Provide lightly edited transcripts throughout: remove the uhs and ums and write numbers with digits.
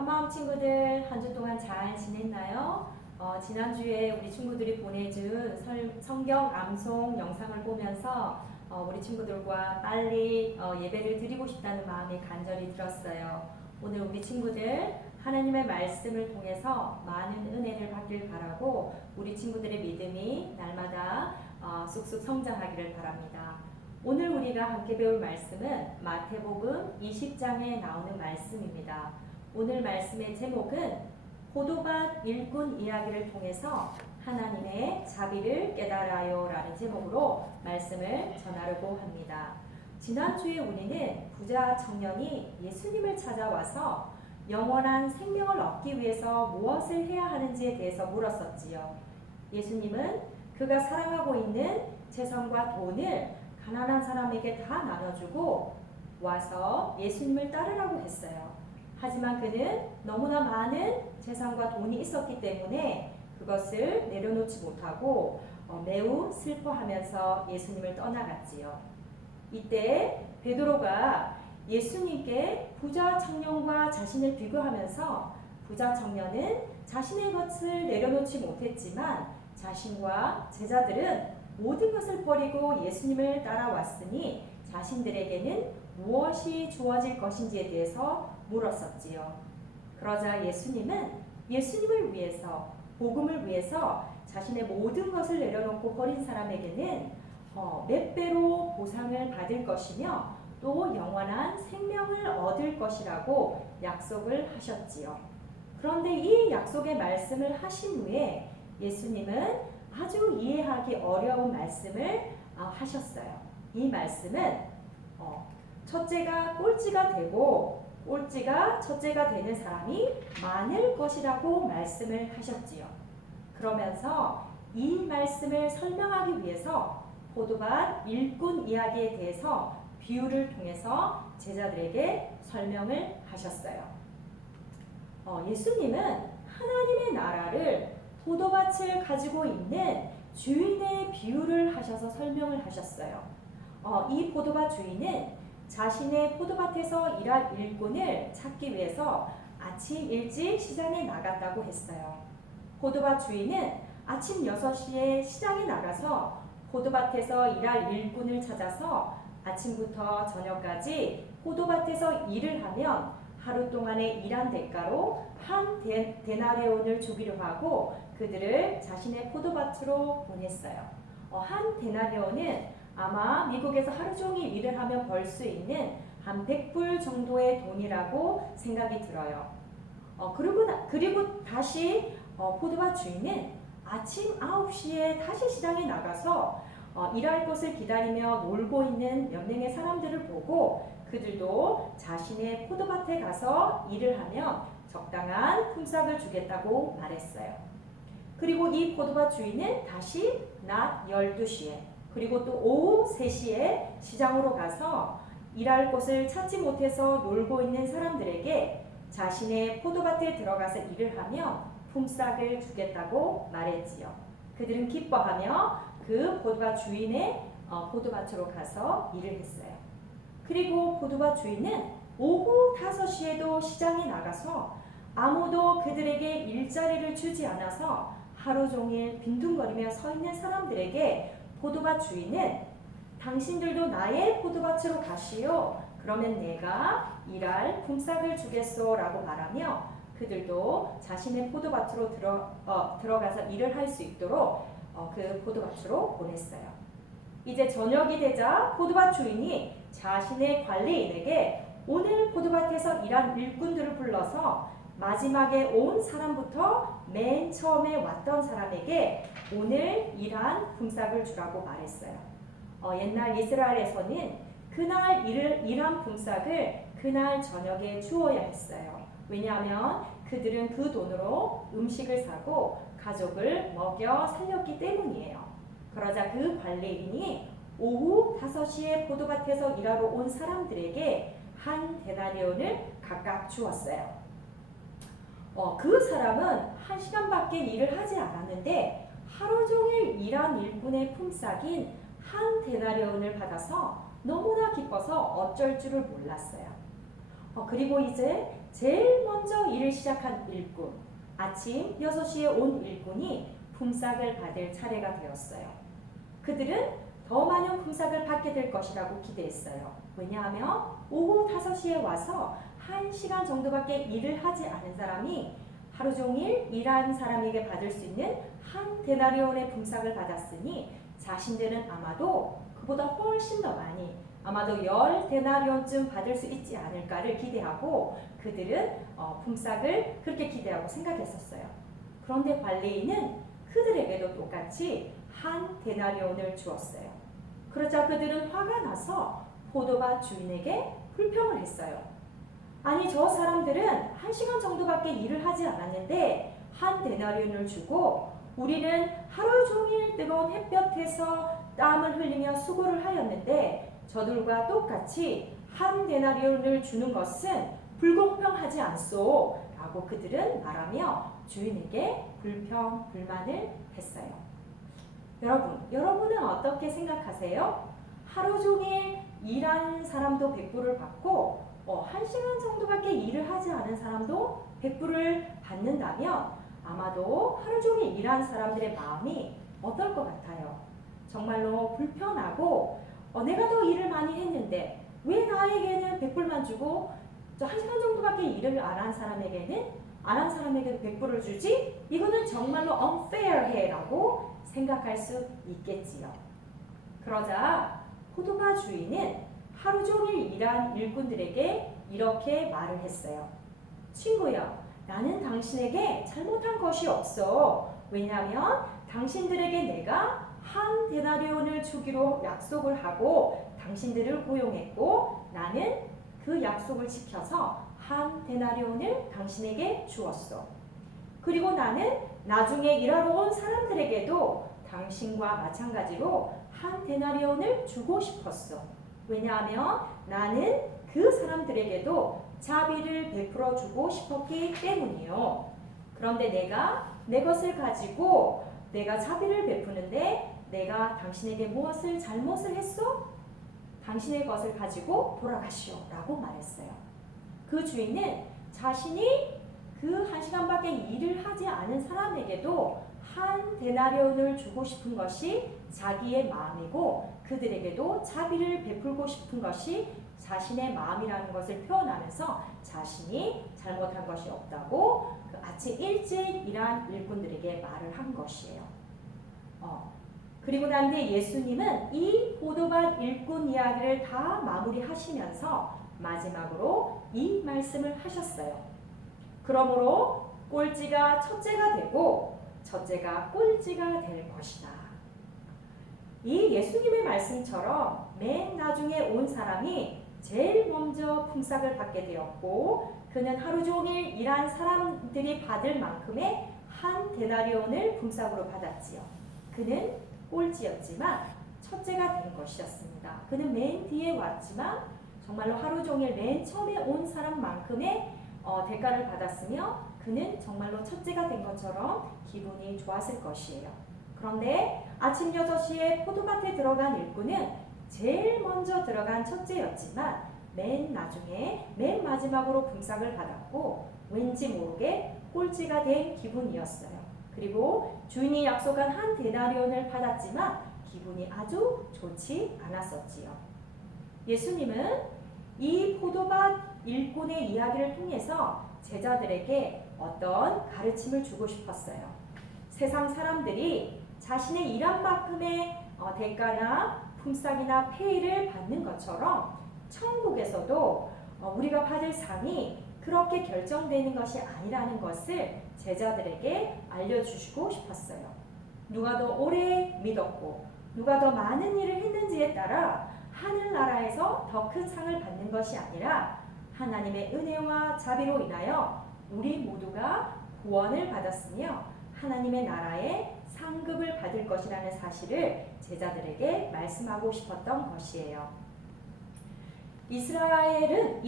한마음 친구들 한 주 동안 잘 지냈나요? 지난주에 우리 친구들이 보내준 성경 암송 영상을 보면서 우리 친구들과 빨리 예배를 드리고 싶다는 마음이 간절히 들었어요. 오늘 우리 친구들 하나님의 말씀을 통해서 많은 은혜를 받길 바라고 우리 친구들의 믿음이 날마다 쑥쑥 성장하기를 바랍니다. 오늘 우리가 함께 배울 말씀은 마태복음 20장에 나오는 말씀입니다. 오늘 말씀의 제목은 포도밭 일꾼 이야기를 통해서 하나님의 자비를 깨달아요 라는 제목으로 말씀을 전하려고 합니다. 지난주에 우리는 부자 청년이 예수님을 찾아와서 영원한 생명을 얻기 위해서 무엇을 해야 하는지에 대해서 물었었지요. 예수님은 그가 사랑하고 있는 재산과 돈을 가난한 사람에게 다 나눠주고 와서 예수님을 따르라고 했어요. 하지만 그는 너무나 많은 재산과 돈이 있었기 때문에 그것을 내려놓지 못하고 매우 슬퍼하면서 예수님을 떠나갔지요. 이때 베드로가 예수님께 부자 청년과 자신을 비교하면서 부자 청년은 자신의 것을 내려놓지 못했지만 자신과 제자들은 모든 것을 버리고 예수님을 따라왔으니 자신들에게는 무엇이 주어질 것인지에 대해서 물었었지요. 그러자 예수님은 예수님을 위해서, 복음을 위해서 자신의 모든 것을 내려놓고 버린 사람에게는 몇 배로 보상을 받을 것이며 또 영원한 생명을 얻을 것이라고 약속을 하셨지요. 그런데 이 약속의 말씀을 하신 후에 예수님은 아주 이해하기 어려운 말씀을 하셨어요. 이 말씀은 첫째가 꼴찌가 되고 꼴찌가 첫째가 되는 사람이 많을 것이라고 말씀을 하셨지요. 그러면서 이 말씀을 설명하기 위해서 포도밭 일꾼 이야기에 대해서 비유를 통해서 제자들에게 설명을 하셨어요. 예수님은 하나님의 나라를 포도밭을 가지고 있는 주인의 비유를 하셔서 설명을 하셨어요. 이 포도밭 주인은 자신의 포도밭에서 일할 일꾼을 찾기 위해서 아침 일찍 시장에 나갔다고 했어요. 포도밭 주인은 아침 6시에 시장에 나가서 포도밭에서 일할 일꾼을 찾아서 아침부터 저녁까지 포도밭에서 일을 하면 하루 동안의 일한 대가로 한 데나리온을 주기로 하고 그들을 자신의 포도밭으로 보냈어요. 한 데나리온은 아마 미국에서 하루 종일 일을 하면 벌 수 있는 한 100불 정도의 돈이라고 생각이 들어요. 그리고 다시 포도밭 주인은 아침 9시에 다시 시장에 나가서 일할 것을 기다리며 놀고 있는 몇 명의 사람들을 보고 그들도 자신의 포도밭에 가서 일을 하면 적당한 품삯을 주겠다고 말했어요. 그리고 이 포도밭 주인은 다시 낮 12시에 그리고 또 오후 3시에 시장으로 가서 일할 곳을 찾지 못해서 놀고 있는 사람들에게 자신의 포도밭에 들어가서 일을 하며 품삯을 주겠다고 말했지요. 그들은 기뻐하며 그 포도밭 주인의 포도밭으로 가서 일을 했어요. 그리고 포도밭 주인은 오후 5시에도 시장에 나가서 아무도 그들에게 일자리를 주지 않아서 하루 종일 빈둥거리며 서 있는 사람들에게 포도밭 주인은 당신들도 나의 포도밭으로 가시오. 그러면 내가 일할 품삯을 주겠소 라고 말하며 그들도 자신의 포도밭으로 들어가서 일을 할 수 있도록 그 포도밭으로 보냈어요. 이제 저녁이 되자 포도밭 주인이 자신의 관리인에게 오늘 포도밭에서 일한 일꾼들을 불러서 마지막에 온 사람부터 맨 처음에 왔던 사람에게 오늘 일한 품삯을 주라고 말했어요. 옛날 이스라엘에서는 그날 일한 품삯을 그날 저녁에 주어야 했어요. 왜냐하면 그들은 그 돈으로 음식을 사고 가족을 먹여 살렸기 때문이에요. 그러자 그 관리인이 오후 5시에 포도밭에서 일하러 온 사람들에게 한 데나리온을 각각 주었어요. 그 사람은 1시간밖에 일을 하지 않았는데 하루 종일 일한 일꾼의 품삯인 한 데나리온을 받아서 너무나 기뻐서 어쩔 줄을 몰랐어요. 그리고 이제 제일 먼저 일을 시작한 일꾼, 아침 6시에 온 일꾼이 품삯을 받을 차례가 되었어요. 그들은 더 많은 품삯을 받게 될 것이라고 기대했어요. 왜냐하면 오후 5시에 와서 1시간 정도밖에 일을 하지 않은 사람이 하루 종일 일한 사람에게 받을 수 있는 한 데나리온의 품삯을 받았으니 자신들은 아마도 그보다 훨씬 더 많이, 아마도 10데나리온쯤 받을 수 있지 않을까를 기대하고 그들은 품삯을 그렇게 기대하고 생각했었어요. 그런데 관리인은 그들에게도 똑같이 한 데나리온을 주었어요. 그러자 그들은 화가 나서 포도밭 주인에게 불평을 했어요. 아니, 저 사람들은 1시간 정도밖에 일을 하지 않았는데 한 데나리온을 주고 우리는 하루 종일 뜨거운 햇볕에서 땀을 흘리며 수고를 하였는데 저들과 똑같이 한 데나리온을 주는 것은 불공평하지 않소? 라고 그들은 말하며 주인에게 불만을 했어요. 여러분은 어떻게 생각하세요? 하루 종일 일한 사람도 100불을 받고 1시간 정도밖에 일을 하지 않은 사람도 100불을 받는다면 아마도 하루 종일 일한 사람들의 마음이 어떨 것 같아요? 정말로 불편하고 내가 더 일을 많이 했는데 왜 나에게는 100불만 주고 저 1시간 정도밖에 일을 안 한 사람에게도 100불을 주지? 이거는 정말로 unfair해 라고 생각할 수 있겠지요. 그러자 포도밭 주인은 하루 종일 일한 일꾼들에게 이렇게 말을 했어요. 친구야, 나는 당신에게 잘못한 것이 없어. 왜냐하면 당신들에게 내가 한 데나리온을 주기로 약속을 하고 당신들을 고용했고 나는 그 약속을 지켜서 한 데나리온을 당신에게 주었어. 그리고 나는 나중에 일하러 온 사람들에게도 당신과 마찬가지로 한 데나리온을 주고 싶었어. 왜냐하면 나는 그 사람들에게도 자비를 베풀어 주고 싶었기 때문이요. 그런데 내가 내 것을 가지고 내가 자비를 베푸는데 내가 당신에게 무엇을 잘못을 했어? 당신의 것을 가지고 돌아가시오 라고 말했어요. 그 주인은 자신이 그 1시간밖에 일을 하지 않은 사람에게도 한 데나리온을 주고 싶은 것이 자기의 마음이고 그들에게도 자비를 베풀고 싶은 것이 자신의 마음이라는 것을 표현하면서 자신이 잘못한 것이 없다고 그 아침 일찍 일한 일꾼들에게 말을 한 것이에요. 그리고 난 뒤에 예수님은 이 포도밭 일꾼 이야기를 다 마무리하시면서 마지막으로 이 말씀을 하셨어요. 그러므로 꼴찌가 첫째가 되고 첫째가 꼴찌가 될 것이다. 이 예수님의 말씀처럼 맨 나중에 온 사람이 제일 먼저 품삯을 받게 되었고 그는 하루 종일 일한 사람들이 받을 만큼의 한 데나리온을 품삯으로 받았지요. 그는 꼴찌였지만 첫째가 된 것이었습니다. 그는 맨 뒤에 왔지만 정말로 하루 종일 맨 처음에 온 사람만큼의 대가를 받았으며 그는 정말로 첫째가 된 것처럼 기분이 좋았을 것이에요. 그런데 아침 6시에 포도밭에 들어간 일꾼은 제일 먼저 들어간 첫째였지만 맨 나중에 맨 마지막으로 품삯을 받았고 왠지 모르게 꼴찌가 된 기분이었어요. 그리고 주인이 약속한 한 데나리온을 받았지만 기분이 아주 좋지 않았었지요. 예수님은 이 포도밭 일꾼의 이야기를 통해서 제자들에게 어떤 가르침을 주고 싶었어요. 세상 사람들이 자신의 일한 만큼의 대가나 품삯이나 페이를 받는 것처럼 천국에서도 우리가 받을 상이 그렇게 결정되는 것이 아니라는 것을 제자들에게 알려주시고 싶었어요. 누가 더 오래 믿었고 누가 더 많은 일을 했는지에 따라 하늘나라에서 더 큰 상을 받는 것이 아니라 하나님의 은혜와 자비로 인하여 우리 모두가 구원을 받았으며 하나님의 나라에 상급을 받을 것이라는 사실을 제자들에게 말씀하고 싶었던 것이에요. 이스라엘은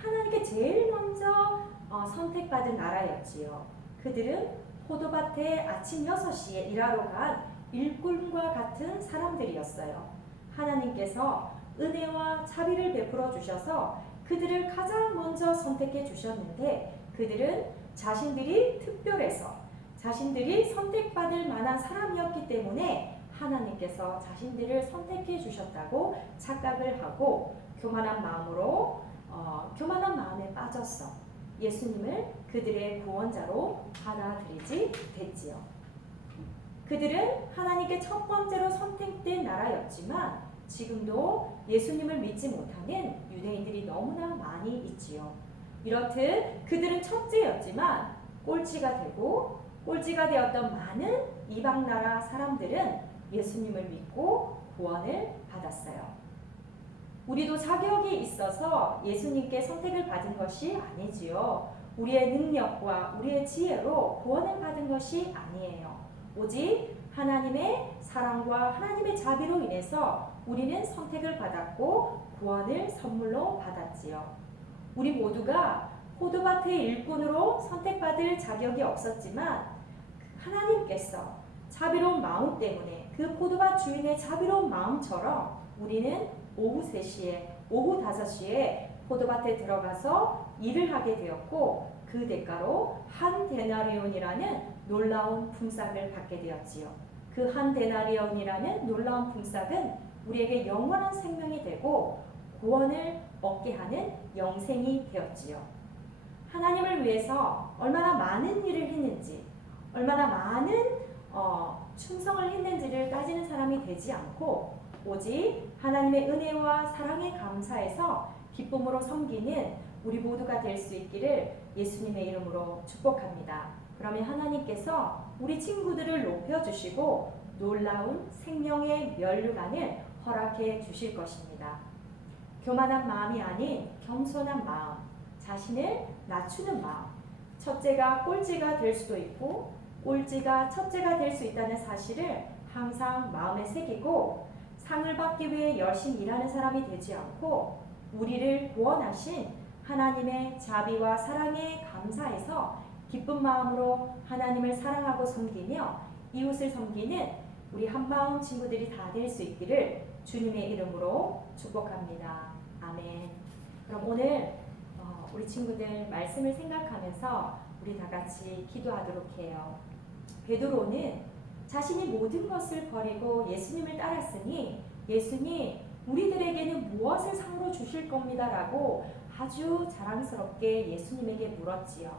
하나님께 제일 먼저 선택받은 나라였지요. 그들은 포도밭에 아침 6시에 일하러 간 일꾼과 같은 사람들이었어요. 하나님께서 은혜와 자비를 베풀어 주셔서 그들을 가장 먼저 선택해 주셨는데 그들은 자신들이 특별해서 자신들이 선택받을 만한 사람이었기 때문에 하나님께서 자신들을 선택해 주셨다고 착각을 하고 교만한 마음에 빠졌어. 예수님을 그들의 구원자로 받아들이지 됐지요. 그들은 하나님께 첫 번째로 선택된 나라였지만 지금도 예수님을 믿지 못하는 유대인들이 너무나 많이 있지요. 이렇듯 그들은 첫째였지만 꼴찌가 되었던 많은 이방 나라 사람들은 예수님을 믿고 구원을 받았어요. 우리도 자격이 있어서 예수님께 선택을 받은 것이 아니지요. 우리의 능력과 우리의 지혜로 구원을 받은 것이 아니에요. 오직 하나님의 사랑과 하나님의 자비로 인해서 우리는 선택을 받았고 구원을 선물로 받았지요. 우리 모두가 포도밭의 일꾼으로 선택받을 자격이 없었지만 하나님께서 자비로운 마음 때문에 그 포도밭 주인의 자비로운 마음처럼 우리는 오후 3시에, 오후 5시에 포도밭에 들어가서 일을 하게 되었고 그 대가로 한 데나리온이라는 놀라운 품삯을 받게 되었지요. 그 한 데나리온이라는 놀라운 품삯은 우리에게 영원한 생명이 되고 구원을 얻게 하는 영생이 되었지요. 하나님을 위해서 얼마나 많은 일을 했는지, 얼마나 많은 충성을 했는지를 따지는 사람이 되지 않고 오직 하나님의 은혜와 사랑에 감사해서 기쁨으로 섬기는 우리 모두가 될 수 있기를 예수님의 이름으로 축복합니다. 그러면 하나님께서 우리 친구들을 높여주시고 놀라운 생명의 면류관을 허락해 주실 것입니다. 교만한 마음이 아닌 겸손한 마음, 자신을 낮추는 마음, 첫째가 꼴찌가 될 수도 있고 꼴찌가 첫째가 될 수 있다는 사실을 항상 마음에 새기고 상을 받기 위해 열심히 일하는 사람이 되지 않고 우리를 구원하신 하나님의 자비와 사랑에 감사해서 기쁜 마음으로 하나님을 사랑하고 섬기며 이웃을 섬기는 우리 한마음 친구들이 다 될 수 있기를 주님의 이름으로 축복합니다. 아멘. 그럼 오늘 우리 친구들 말씀을 생각하면서 우리 다 같이 기도하도록 해요. 베드로는 자신이 모든 것을 버리고 예수님을 따랐으니 예수님 우리들에게는 무엇을 상으로 주실 겁니다 라고 아주 자랑스럽게 예수님에게 물었지요.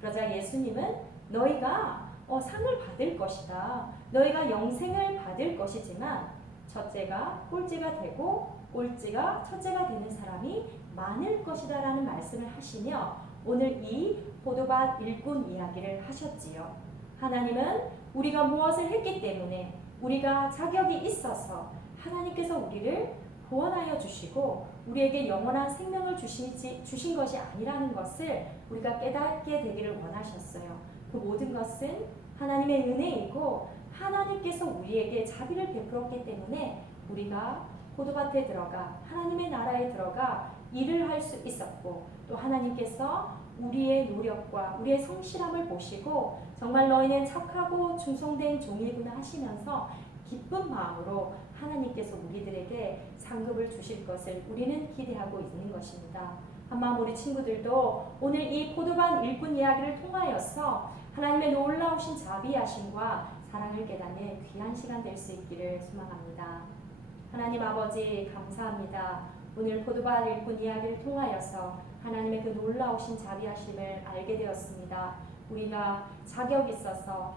그러자 예수님은 너희가 상을 받을 것이다. 너희가 영생을 받을 것이지만 첫째가 꼴찌가 되고 꼴찌가 첫째가 되는 사람이 많을 것이다 라는 말씀을 하시며 오늘 이 포도밭 일꾼 이야기를 하셨지요. 하나님은 우리가 무엇을 했기 때문에 우리가 자격이 있어서 하나님께서 우리를 구원하여 주시고 우리에게 영원한 생명을 주신 것이 아니라는 것을 우리가 깨닫게 되기를 원하셨어요. 그 모든 것은 하나님의 은혜이고 하나님께서 우리에게 자비를 베풀었기 때문에 우리가 포도밭에 들어가 하나님의 나라에 들어가 일을 할 수 있었고 또 하나님께서 우리의 노력과 우리의 성실함을 보시고 정말 너희는 착하고 충성된 종이구나 하시면서 기쁜 마음으로 하나님께서 우리들에게 상급을 주실 것을 우리는 기대하고 있는 것입니다. 한마음 우리 친구들도 오늘 이 포도밭 일꾼 이야기를 통하여서 하나님의 놀라우신 자비하심과 사랑을 깨닫는 귀한 시간 될 수 있기를 소망합니다. 하나님 아버지 감사합니다. 오늘 포도밭 일꾼 이야기를 통하여서 하나님의 그 놀라우신 자비하심을 알게 되었습니다. 우리가 자격이 있어서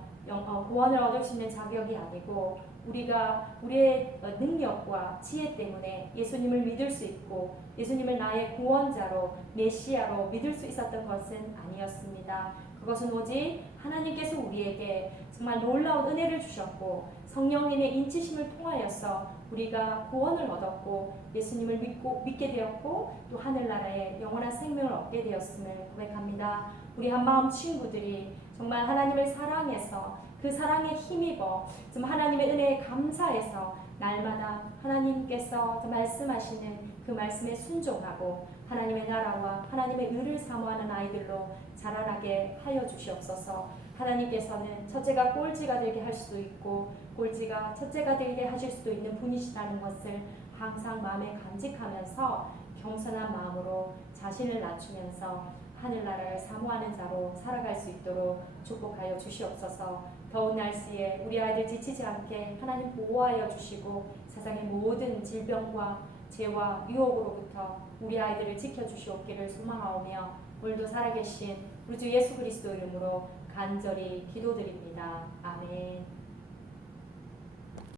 구원을 얻을 수 있는 자격이 아니고 우리가 우리의 능력과 지혜 때문에 예수님을 믿을 수 있고 예수님을 나의 구원자로 메시아로 믿을 수 있었던 것은 아니었습니다. 그것은 오직 하나님께서 우리에게 정말 놀라운 은혜를 주셨고 성령님의 인치심을 통하여서 우리가 구원을 얻었고 예수님을 믿게 되었고 또 하늘나라에 영원한 생명을 얻게 되었음을 고백합니다. 우리 한마음 친구들이 정말 하나님을 사랑해서 그 사랑에 힘입어 좀 하나님의 은혜에 감사해서 날마다 하나님께서 말씀하시는 그 말씀에 순종하고 하나님의 나라와 하나님의 의를 사모하는 아이들로 자라나게 하여 주시옵소서. 하나님께서는 첫째가 꼴찌가 되게 할 수도 있고 꼴찌가 첫째가 되게 하실 수도 있는 분이시다는 것을 항상 마음에 간직하면서 겸손한 마음으로 자신을 낮추면서 하늘나라를 사모하는 자로 살아갈 수 있도록 축복하여 주시옵소서. 더운 날씨에 우리 아이들 지치지 않게 하나님 보호하여 주시고 세상의 모든 질병과 죄와 유혹으로부터 우리 아이들을 지켜주시옵기를 소망하오며 오늘도 살아계신 우리 주 예수 그리스도 이름으로 간절히 기도드립니다. 아멘.